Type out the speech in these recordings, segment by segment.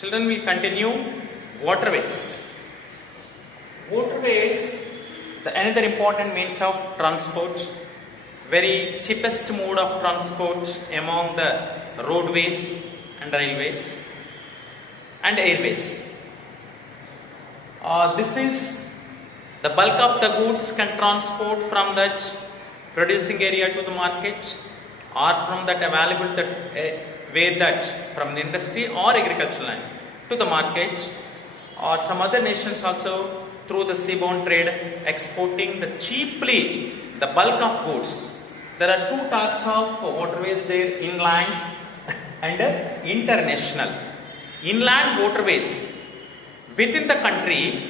Children, will continue waterways. Waterways, the another important means of transport, very cheapest mode of transport among the roadways and railways and airways. This is the bulk of the goods can transport from that producing area to the market, or from that available that where that from the industry or agricultural land to the market, or some other nations also through the seaborne trade exporting the cheaply the bulk of goods. There are two types of waterways there, inland and international. Inland waterways within the country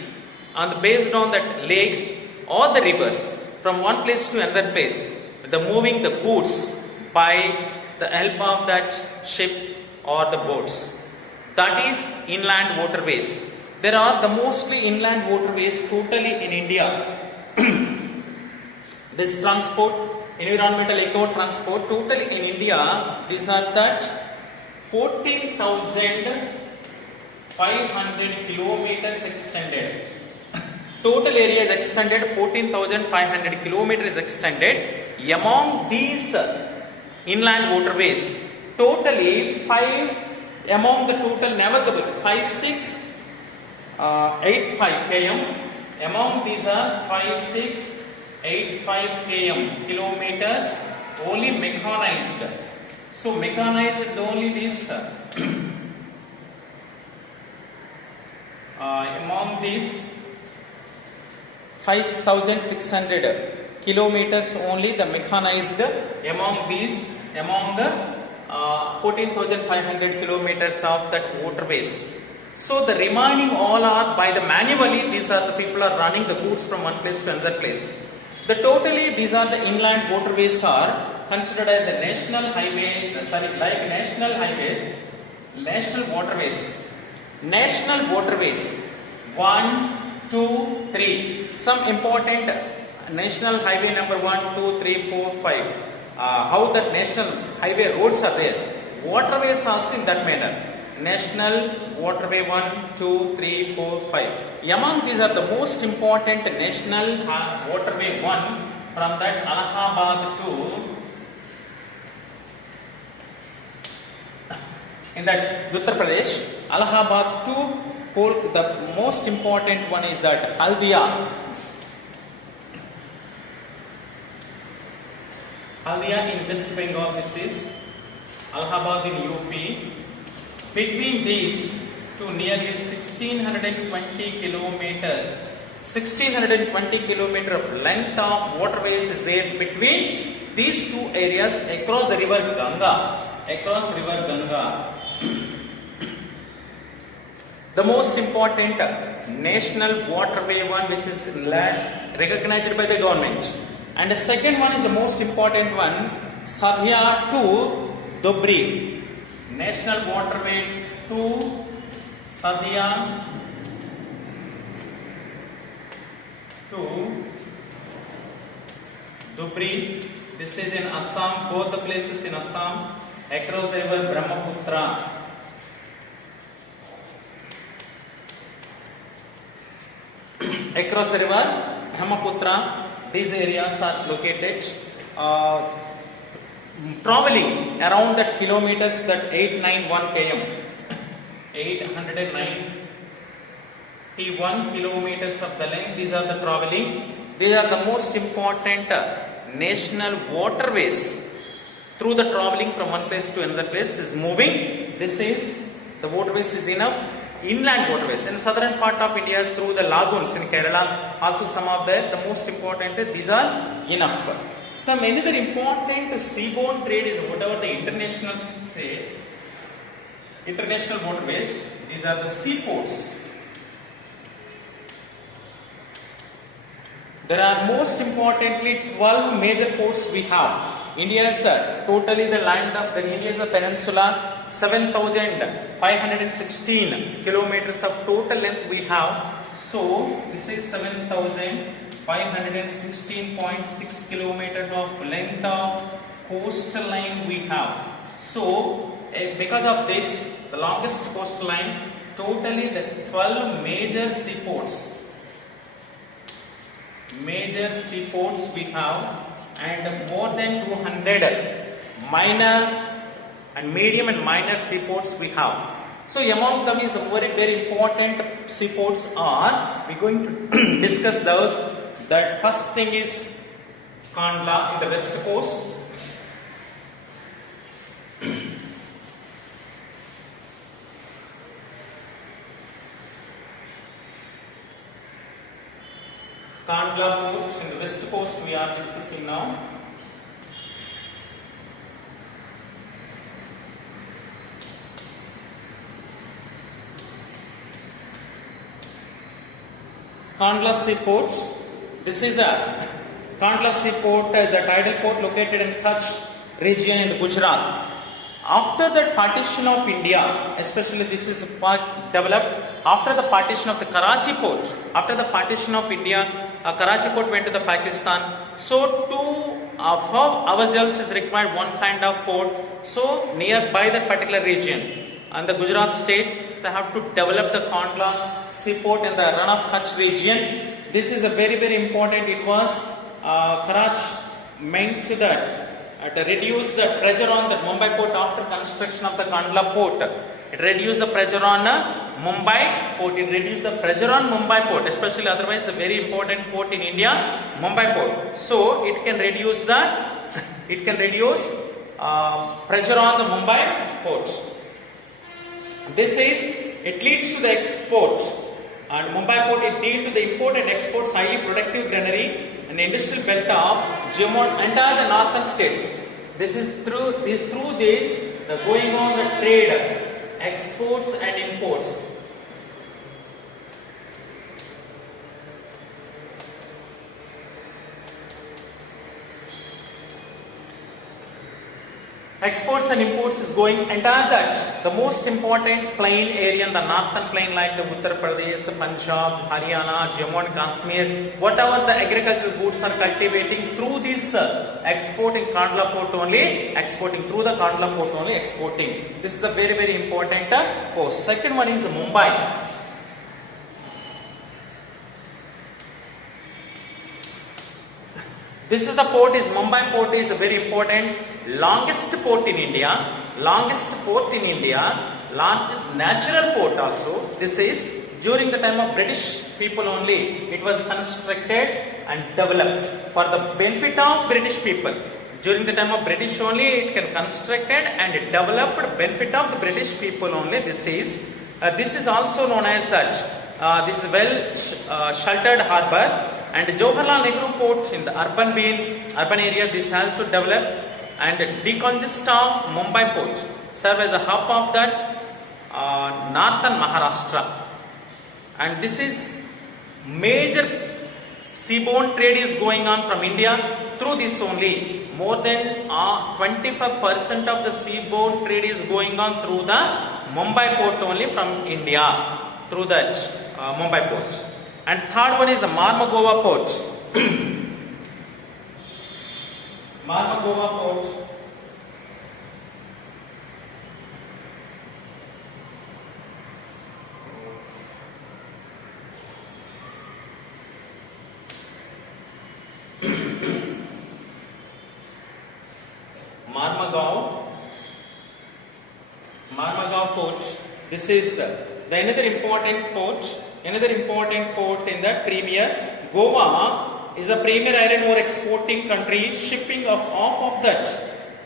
and based on that lakes or the rivers from one place to another place, the moving the goods by the help of that ships or the boats. That is inland waterways. There are the mostly inland waterways totally in India. This transport, environmental eco transport totally in India, these are that 14,500 kilometers extended. Total area is extended 14,500 kilometers extended. Among these inland waterways, totally 5 among the total navigable 5685 km. Among these are 5685 km kilometers only mechanized. So mechanized only these among these 5,600 kilometers only the mechanized among these, among the 14,500 kilometers of that waterways. So the remaining all are by the manually, these are the people are running the goods from one place to another place. The totally these are the inland waterways are considered as a national highway, like national highways, national waterways. National waterways 1, 2, 3. Some important national highway number 1, 2, 3, 4, 5. How the national highway roads are there. Waterways also in that manner. National waterway 1, 2, 3, 4, 5. Among these are the most important national waterway 1 from that Allahabad to in that Uttar Pradesh. Allahabad to the most important one is that Haldia. Haldia in West Bengal, this is Allahabad in UP. Between these to nearly 1620 kilometers, 1620 kilometer of length of waterways is there between these two areas across the river Ganga. Across river Ganga. The most important national waterway one which is recognized by the government. And the second one is the most important one, Sadhya to Dhubri. National waterway to Sadhya to Dhubri. This is in Assam, both the places in Assam, across the river Brahmaputra. Across the river Brahmaputra, these areas are located. Traveling around that kilometers, that 891 km, 891 kilometers of the length. These are the traveling. These are the most important national waterways. Through the traveling from one place to another place is moving. This is the waterways is enough. Inland waterways in southern part of India through the lagoons in Kerala, also some of the most important, these are enough. Some another important seaborne trade is whatever the international trade, international waterways, these are the seaports. There are most importantly 12 major ports we have. India's totally the land of the India's peninsula, 7,516 kilometers of total length we have. So this is 7,516.6 kilometers of length of coastal line we have. So because of this, the longest coastline, totally the 12 major seaports. Major seaports we have, and more than 200 minor and medium and minor seaports we have. So among them is the very important seaports are, we are going to discuss those. That first thing is Kandla in the west coast. Kandla port in the west coast we are discussing now. Kandla seaport. This is a Kandla seaport is a tidal port located in Kutch region in Gujarat. After the partition of India, especially this is developed after the partition of the Karachi port. After the partition of India, Karachi port went to the Pakistan. So to for ourselves is required one kind of port. So nearby that particular region and the Gujarat state, so have to develop the Kandla seaport in the Run of Kutch region. This is a very important. It was Karachi meant to that to reduce the pressure on the Mumbai port after construction of the Kandla port. It reduced the pressure on Mumbai port. It reduced the pressure on Mumbai port, especially otherwise a very important port in India, Mumbai port. So it can reduce the pressure on the Mumbai ports. This is, it leads to the exports, and Mumbai port it deals to the import and exports highly productive granary and the industrial belt of Jammu and entire the northern states. This is through this the going on the trade, exports and imports. Exports and imports is going entire that. The most important plain area in the northern plain like the Uttar Pradesh, Punjab, Haryana, Jammu and Kashmir, whatever the agricultural goods are cultivating through this exporting Kandla port only, exporting through the Kandla port only, exporting. This is the very important post. Second one is Mumbai. This is the port is Mumbai port is a very important, longest port in India, longest natural port also. This is during the time of British people only. It was constructed and developed for the benefit of British people. During the time of British only it can constructed and developed benefit of the British people only. This is also known as such. This is well sheltered harbour. And Jawaharlal Nehru port in the urban area, this also developed, and decongest of Mumbai port serve as a hub of that northern Maharashtra. And this is major seaborne trade is going on from India through this only. More than 25% of the seaborne trade is going on through the Mumbai port only from India, through that Mumbai port. And third one is the Mormugao port. Mormugao port. Mormugao port. This is another important port in the premier. Goa is a premier iron ore exporting country, shipping of half of that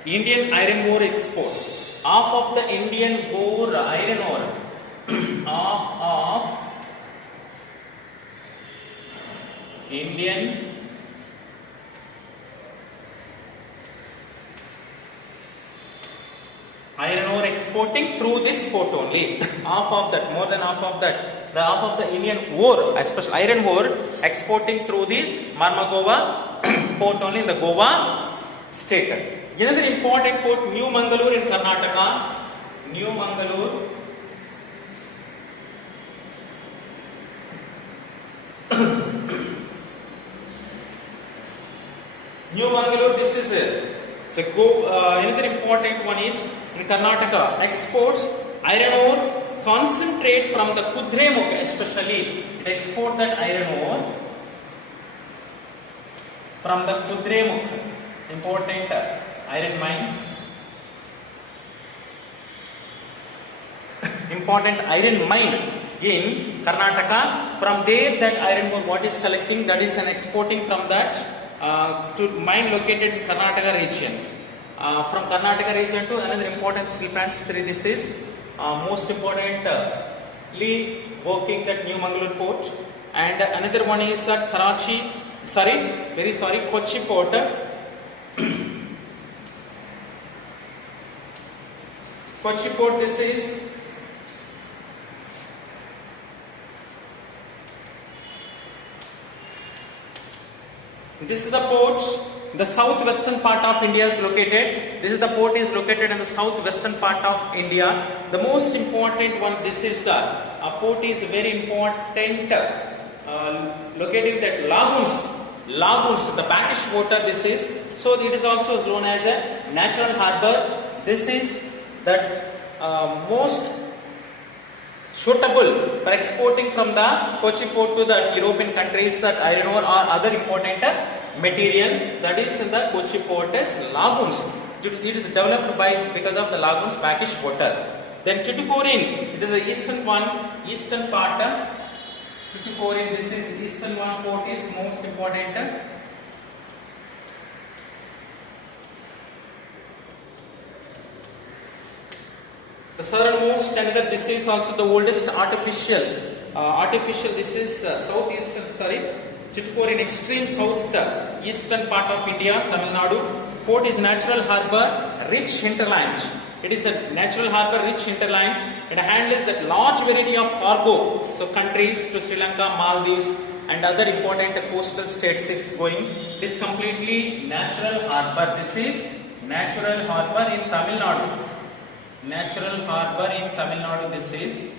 Indian iron ore exports. Half of the Indian iron ore, half of Indian iron ore exporting through this port only. Half of that, more than half of that, the half of the Indian ore, especially iron ore, exporting through this Mormugao port only in the Goa state. Another important port, New Mangalore in Karnataka. New Mangalore. New Mangalore, this is another important one is in Karnataka. Exports iron ore concentrate from the Kudremukh, especially it export that iron ore from the Kudremukh, important iron mine. Important iron mine in Karnataka. From there, that iron ore what is collecting, that is an exporting from that to mine located in Karnataka regions. From Karnataka region to another important steel plants. This is most importantly working that New Mangalore port, and another one is at Karachi. Kochi port. Kochi port. This is the port. The southwestern part of India is located. This is the port is located in the southwestern part of India. The most important one. This is the port is very important. Located in that lagoons, the brackish water. This is so. It is also known as a natural harbor. This is that most suitable for exporting from the Kochi port to the European countries, that iron ore or other important material that is in the Kochi port is lagoons. It is developed because of the lagoons brackish water. Then Tuticorin, it is the eastern part. Tuticorin, this is eastern one port is most important. The southernmost, another, this is also the oldest artificial. This is southeastern. Tuticorin, extreme south eastern part of India, Tamil Nadu. Port is natural harbor, rich hinterland. It is a natural harbor, rich hinterland. It handles that large variety of cargo. So countries to Sri Lanka, Maldives, and other important coastal states is going. It is completely natural harbor. This is natural harbor in Tamil Nadu. Natural harbor in Tamil Nadu. This is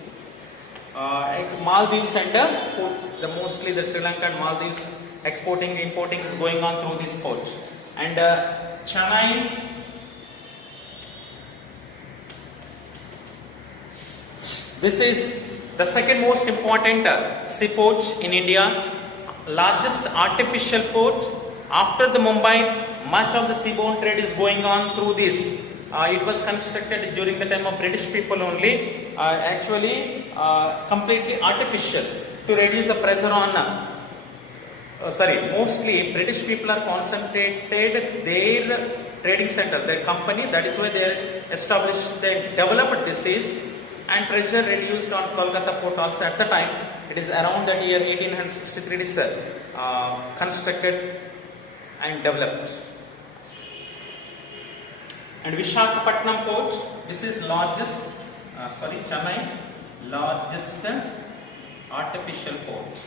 Maldives center port. The mostly the Sri Lanka and Maldives exporting importing is going on through this port. And Chennai. This is the second most important seaport in India, largest artificial port. After the Mumbai, much of the seaborne trade is going on through this. It was constructed during the time of British people only, completely artificial to reduce the pressure on. Mostly British people are concentrated their trading center, their company. That is why they established, they developed this is, and pressure reduced on Kolkata port also at the time. It is around that year 1863 it is constructed and developed. And Visakhapatnam port, this is largest, Chennai, largest artificial port.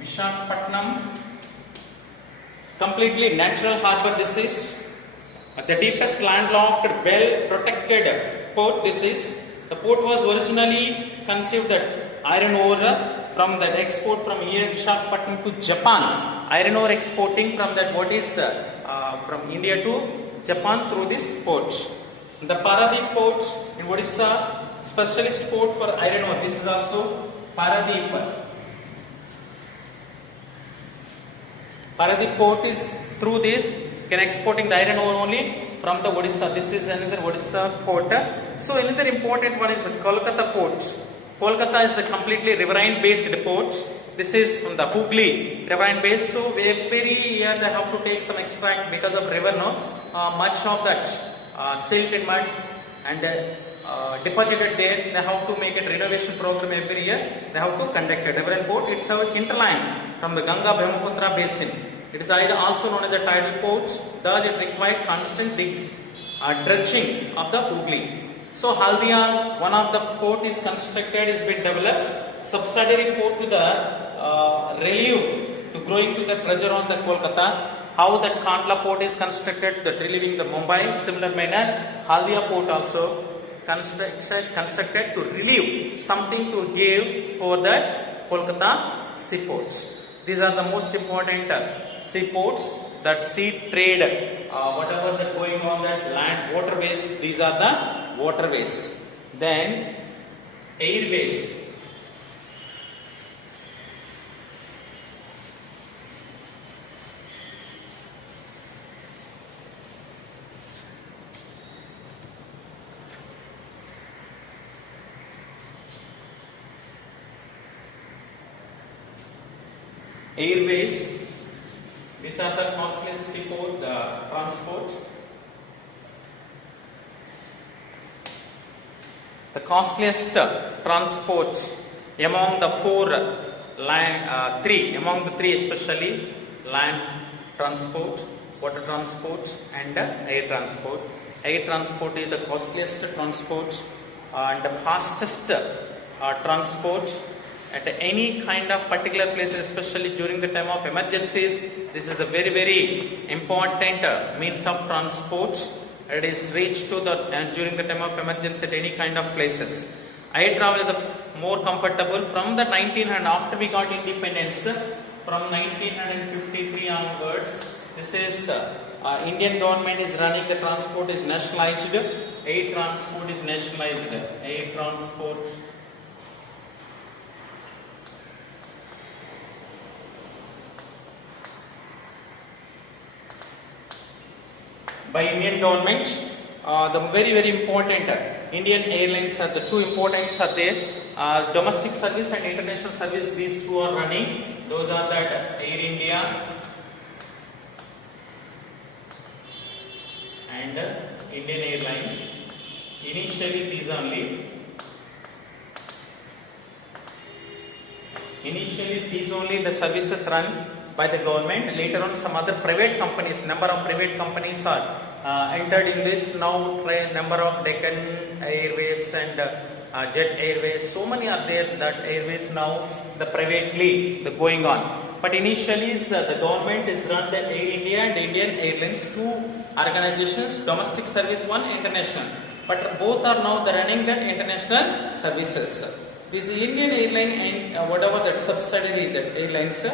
Visakhapatnam, completely natural harbor. This is the deepest landlocked, well protected port. This is the port was originally conceived that iron ore from that export from here Visakhapatnam to Japan. Iron ore exporting from that what is from India to Japan through this port. The Paradip port in Odisha, specialist port for iron ore. This is also Paradip. Paradip port is through this can exporting the iron ore only from the Odisha. This is another Odisha port. So another important one is the Kolkata port. Kolkata is a completely riverine based port. This is from the Hooghly riverine base. So every year they have to take some extract because of river. Much of that silt and mud and deposited there. They have to make a renovation program every year. They have to conduct a riverine port. It's a hinterland from the Ganga Brahmaputra basin. It is also known as a tidal port. Thus it required constant dredging of the Hooghly. So Haldia, one of the port is constructed, is been developed. Subsidiary port to the relieve to growing to the pressure on the Kolkata. How that Kandla port is constructed, that relieving the Mumbai. Similar manner, Haldia port also constructed to relieve something to give for that Kolkata seaports. These are the most important seaports, that sea trade, whatever that going on that land waterways, these are the waterways. Then airways. Airways, these are the costliest seaport transport. The costliest transport among the three especially, land transport, water transport and air transport. Air transport is the costliest transport and the fastest transport at any kind of particular places, especially during the time of emergencies. This is a very, very important means of transport. It is reached to the during the time of emergency at any kind of places. Air travel is the more comfortable from the 19 and after we got independence from 1953 onwards. This is Indian government is running the transport is nationalized. Air transport is nationalized. Air transport. By Indian government, the very, very important Indian airlines are the two important are there. Domestic service and international service, these two are running. Those are that Air India and Indian Airlines. Initially these only the services run by the government. Later on some other private companies, number of private companies are entered in this. Now number of Deccan Airways and Jet Airways, so many are there that airways now the privately the going on. But initially the government is run the Air India and Indian Airlines, two organizations, domestic service one, international. But both are now the running that international services. This Indian airline and whatever that subsidiary that airlines,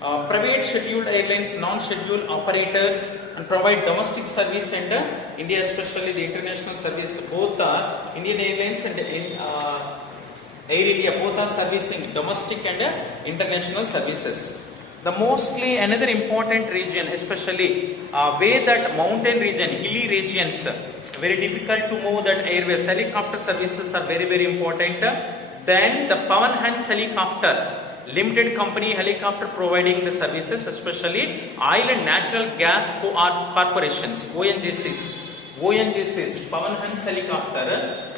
private scheduled airlines, non-scheduled operators and provide domestic service and India especially the international service. Both are Indian Airlines and Air India, both are servicing domestic and international services. The mostly another important region, especially where that mountain region, hilly regions, very difficult to move that airways. Helicopter services are very, very important. Then the Pawan Hans helicopter limited company helicopter providing the services, especially oil and natural gas corporations, ONGCs, Pawan Hans helicopter.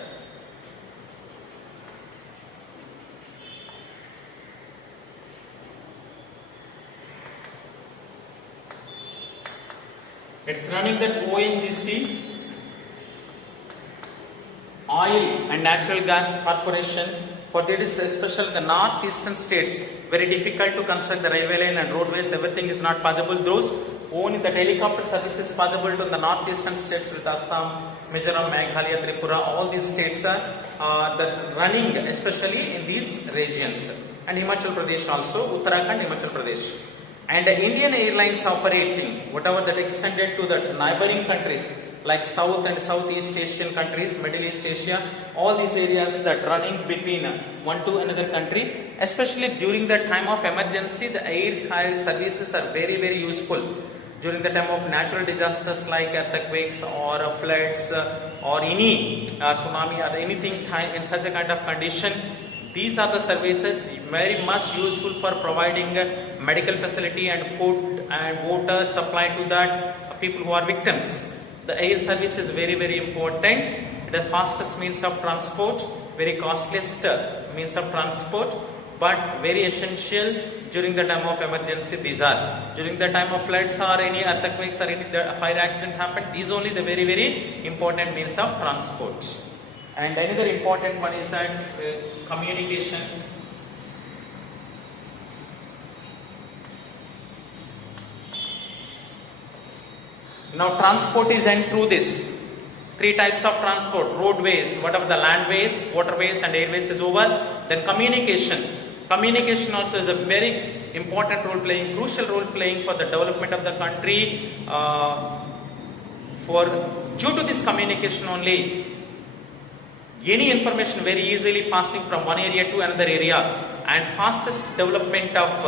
It's running that ONGC, Oil and Natural Gas Corporation. For this, especially the northeastern states, very difficult to construct the railway line and roadways. Everything is not possible. Those only the helicopter service is possible to the northeastern states with Assam, Mizoram, Meghalaya, Tripura. All these states are running, especially in these regions, and Himachal Pradesh also, Uttarakhand, Himachal Pradesh. And the Indian Airlines operating whatever that extended to the neighboring countries like South and Southeast Asian countries, Middle East Asia, all these areas that running between one to another country, especially during the time of emergency, the air services are very, very useful. During the time of natural disasters like earthquakes or floods or any tsunami or anything in such a kind of condition, these are the services very much useful for providing medical facility and food and water supply to that people who are victims. The air service is very, very important. The fastest means of transport, very costliest means of transport, but very essential during the time of emergency. These are during the time of floods or any earthquakes or any fire accident happen. These only the very, very important means of transport. And another important one is that communication. Now transport is done through this. Three types of transport: roadways, whatever the landways, waterways and airways is over. Then communication. Communication also is a very important role playing, crucial role playing for the development of the country. Due to this communication only, any information very easily passing from one area to another area, and fastest development of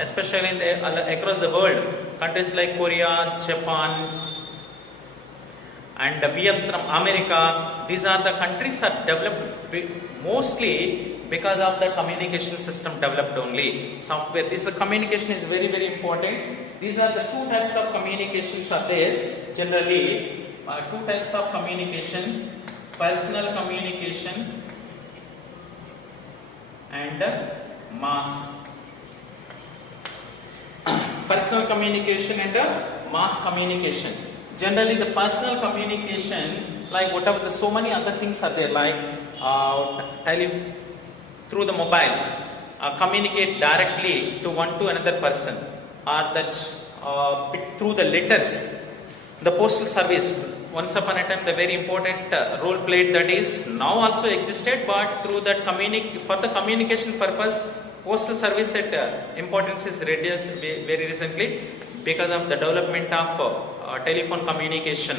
especially across the world, countries like Korea, Japan and Vietnam, America, these are the countries are developed mostly because of the communication system developed only. Software, this communication is very important. These are the two types of communications are there. Generally, two types of communication: personal communication and mass. Personal communication and mass communication. Generally, the personal communication, like whatever so many other things are there, like through the mobiles, communicate directly to another person, or that through the letters. The postal service, once upon a time, the very important role played, that is now also existed, but through that for the communication purpose, postal service importance is reduced very recently because of the development of telephone communication,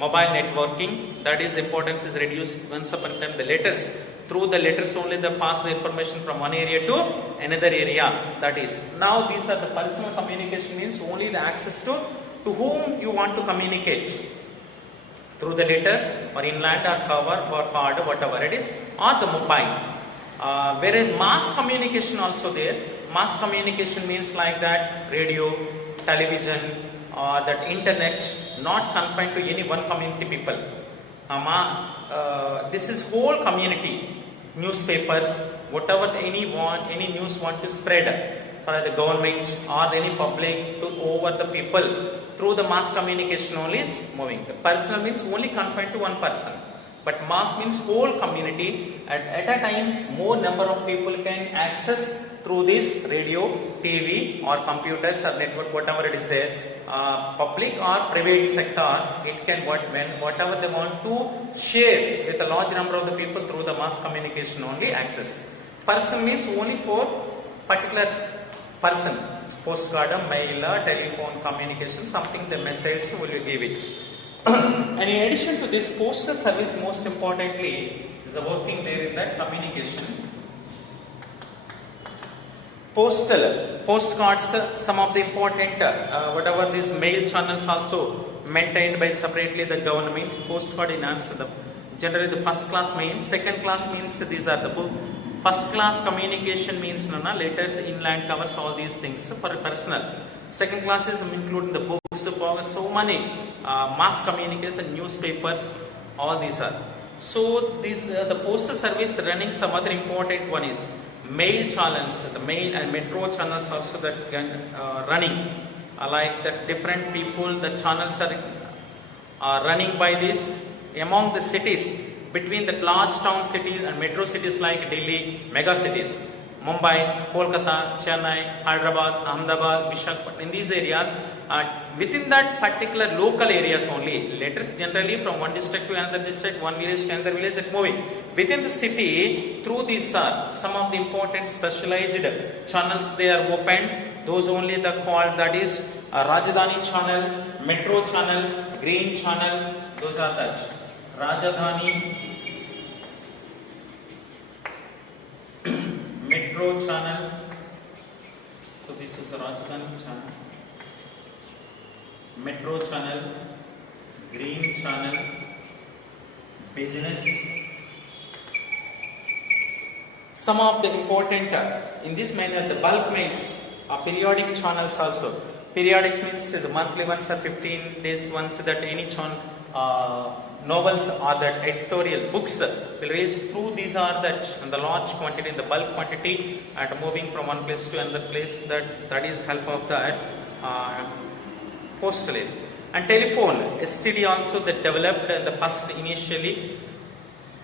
mobile networking. That is importance is reduced. Once upon a time, the letters, through the letters only they pass the information from one area to another area. That is, now these are the personal communication, means only the access to whom you want to communicate through the letters or inland or cover or card, whatever it is, or the mobile. Whereas mass communication also there. Mass communication means like that radio, television, or that internet, not confined to any one community people. This is whole community. Newspapers, whatever any news want to spread for the government or any public to over the people, through the mass communication only is moving. Personal means only confined to one person, but mass means whole community. At a time, more number of people can access through this radio, TV or computers or network, whatever it is there, public or private sector. It can whatever they want to share with a large number of the people through the mass communication only access. Person means only for particular person, postcard, mail, telephone communication, something the message will you give it. And in addition to this, postal service most importantly is working there in that communication. Postcards, some of the important whatever these mail channels also maintained by separately the government. Postcard enhance generally the first class means, second class means these are the book. First class communication means letters, inland covers, all these things for personal. Second class is including the books, so many mass communication, newspapers, all these are. So these the postal service running some other important one is mail channels, the mail and metro channels also that can running. Like that different people, the channels are running by this among the cities, between the large town cities and metro cities like Delhi, mega cities, Mumbai, Kolkata, Chennai, Hyderabad, Ahmedabad, Visakhapatnam. In these areas, within that particular local areas only, letters generally from one district to another district, one village to another village, that moving. Within the city, through these some of the important specialized channels they are opened. Those only the called, that is Rajdhani channel, Metro channel, Green channel. Those are that Rajdhani, Metro channel. So this is the Rajdhani channel, Metro channel, Green channel, Business. Some of the important in this manner, the bulk mails, periodic channels also. Periodic means is monthly once or 15 days once, that any novels or that editorial books will reach through. These are that in the large quantity, in the bulk quantity, and moving from one place to another place. That is help of that postal. And telephone, STD also that developed the first initially.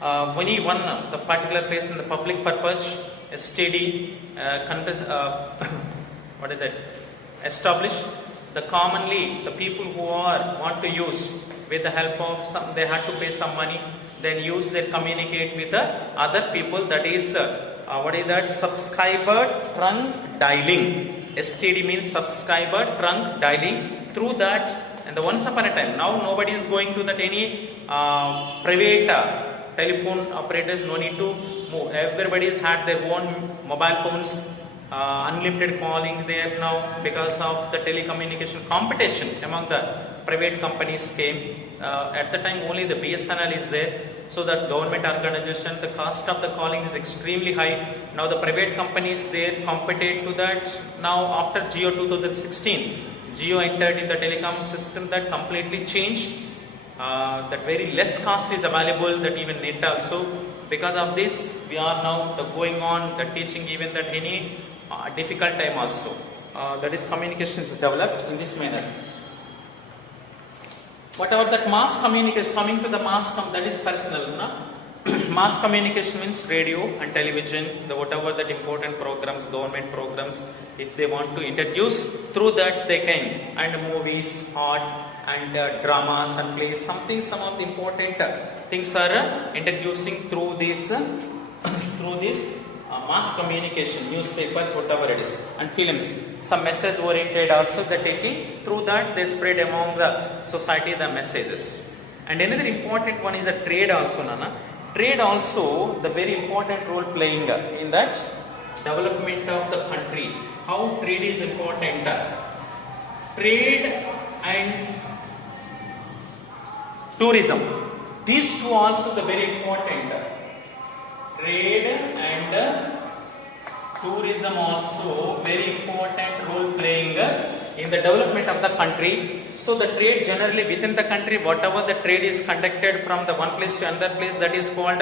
When he won the particular place in the public purpose, STD what is that? Established. The commonly the people who want to use with the help of some, they had to pay some money, then use their communicate with the other people. That is what is that? Subscriber trunk dialing. STD means subscriber trunk dialing. Through that, and the once upon a time, now nobody is going to that any private telephone operators, no need to move. Everybody's had their own mobile phones, unlimited calling there now because of the telecommunication competition among the private companies came. At the time only the BSNL is there, so that government organization, the cost of the calling is extremely high. Now the private companies there compete to that. Now after Jio 2016, Jio entered in the telecom system that completely changed. That very less cost is available, that even net also. Because of this, we are now going on the teaching even that any difficult time also. That is communication is developed in this manner. Whatever that mass communication, coming to the mass, that is personal. No? Mass communication means radio and television, the whatever that important programs, government programs, if they want to introduce, through that they can, and movies, art, and dramas and plays, something, some of the important things are introducing through this mass communication, newspapers, whatever it is, and films. Some message oriented also they're taking, through that they spread among the society the messages. And another important one is the trade also, Nana. Trade also the very important role playing in that development of the country. How trade is important? Trade and tourism. These two also the very important. Trade and tourism also very important role playing in the development of the country. So the trade generally within the country, whatever the trade is conducted from the one place to another place, that is called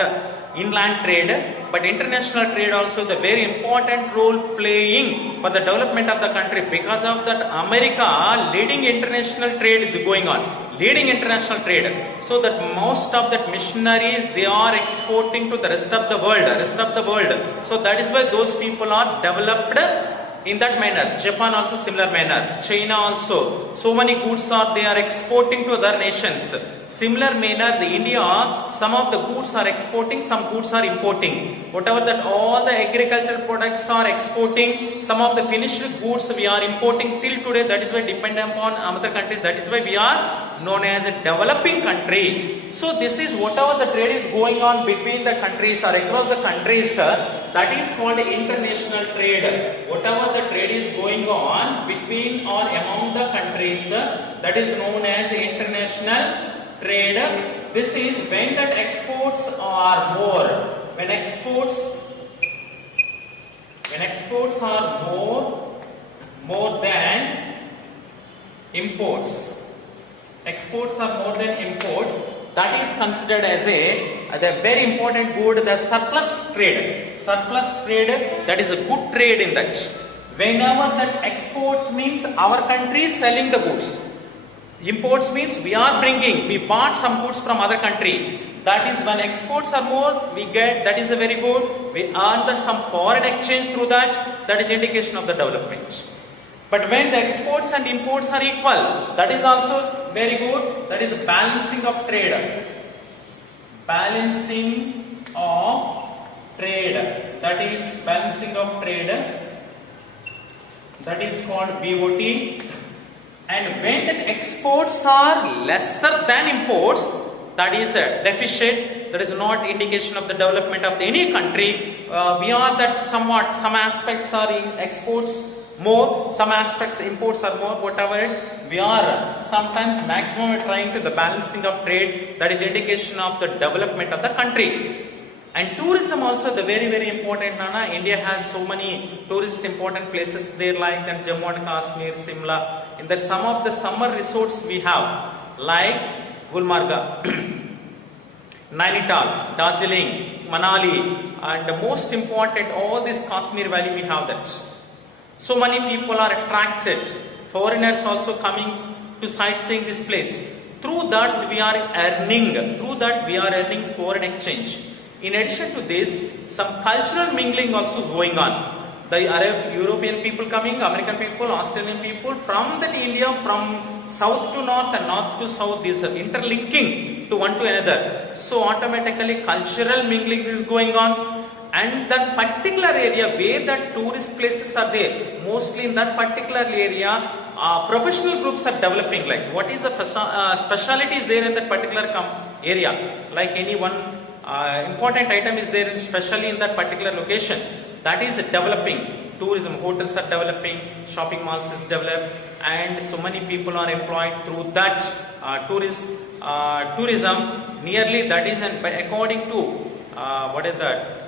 inland trade. But international trade also the very important role playing for the development of the country. Because of that, America leading international trade is going on, leading international trade. So that most of that missionaries they are exporting to the rest of the world. So that is why those people are developed in that manner. Japan also similar manner. China also. So many goods are they are exporting to other nations. Similar manner, the India, some of the goods are exporting, some goods are importing. Whatever that all the agricultural products are exporting, some of the finished goods we are importing till today. That is why dependent upon other countries. That is why we are known as a developing country. So this is whatever the trade is going on between the countries or across the countries. That is called international trade. Whatever the trade is going on between or among the countries, that is known as international trade. This is when that exports are more. When exports are more than imports. Exports are more than imports. That is considered as a very important good, the surplus trade. Surplus trade, that is a good trade in that. Whenever that exports means our country is selling the goods. Imports means we bought some goods from other country. That is when exports are more, we get, that is a very good. We earn some foreign exchange through that. That is indication of the development. But when the exports and imports are equal, that is also very good. That is balancing of trade. Balancing of trade. That is balancing of trade. That is called BOT. And when the exports are lesser than imports, that is a deficit. That is not indication of the development of any country. We are that somewhat, some aspects are in exports more, some aspects imports are more, whatever it, we are sometimes maximum trying to the balancing of trade. That is indication of the development of the country. And tourism also the very, very important, Nana. India has so many tourist important places there like Jammu and Kashmir, Simla. In the some of the summer resorts we have like Gulmarga, Nainital, Darjeeling, Manali, and the most important all this Kashmir Valley we have that. So many people are attracted, foreigners also coming to sightseeing this place. Through that we are earning foreign exchange. In addition to this, some cultural mingling also going on. The European people coming, American people, Australian people from the India, from south to north and north to south, these are interlinking to one to another. So automatically cultural mingling is going on, and that particular area where the tourist places are there, mostly in that particular area, professional groups are developing. Like what is the specialities there in that particular area, like any one important item is there, especially in that particular location, that is developing. Tourism, hotels are developing, shopping malls is developed, and so many people are employed through that tourism. Nearly that is, and according to what is that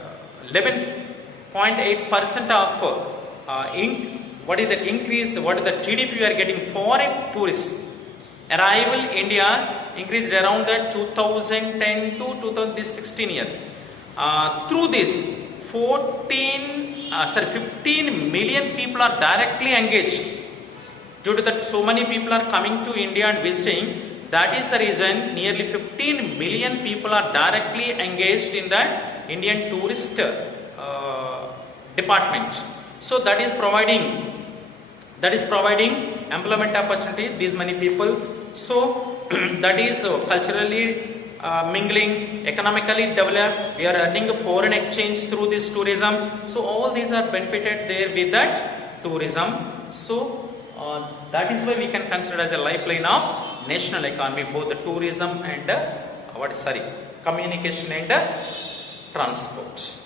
11.8% of what is the increase, what is the GDP we are getting foreign tourists arrival India's increased around that 2010 to 2016 years. Through this 15 million people are directly engaged. Due to that, so many people are coming to India and visiting. That is the reason nearly 15 million people are directly engaged in that Indian tourist department. So that is providing employment opportunity these many people. So that is culturally mingling, economically developed. We are earning foreign exchange through this tourism. So all these are benefited there with that tourism. So that is why we can consider as a lifeline of national economy, both the tourism and communication and transport.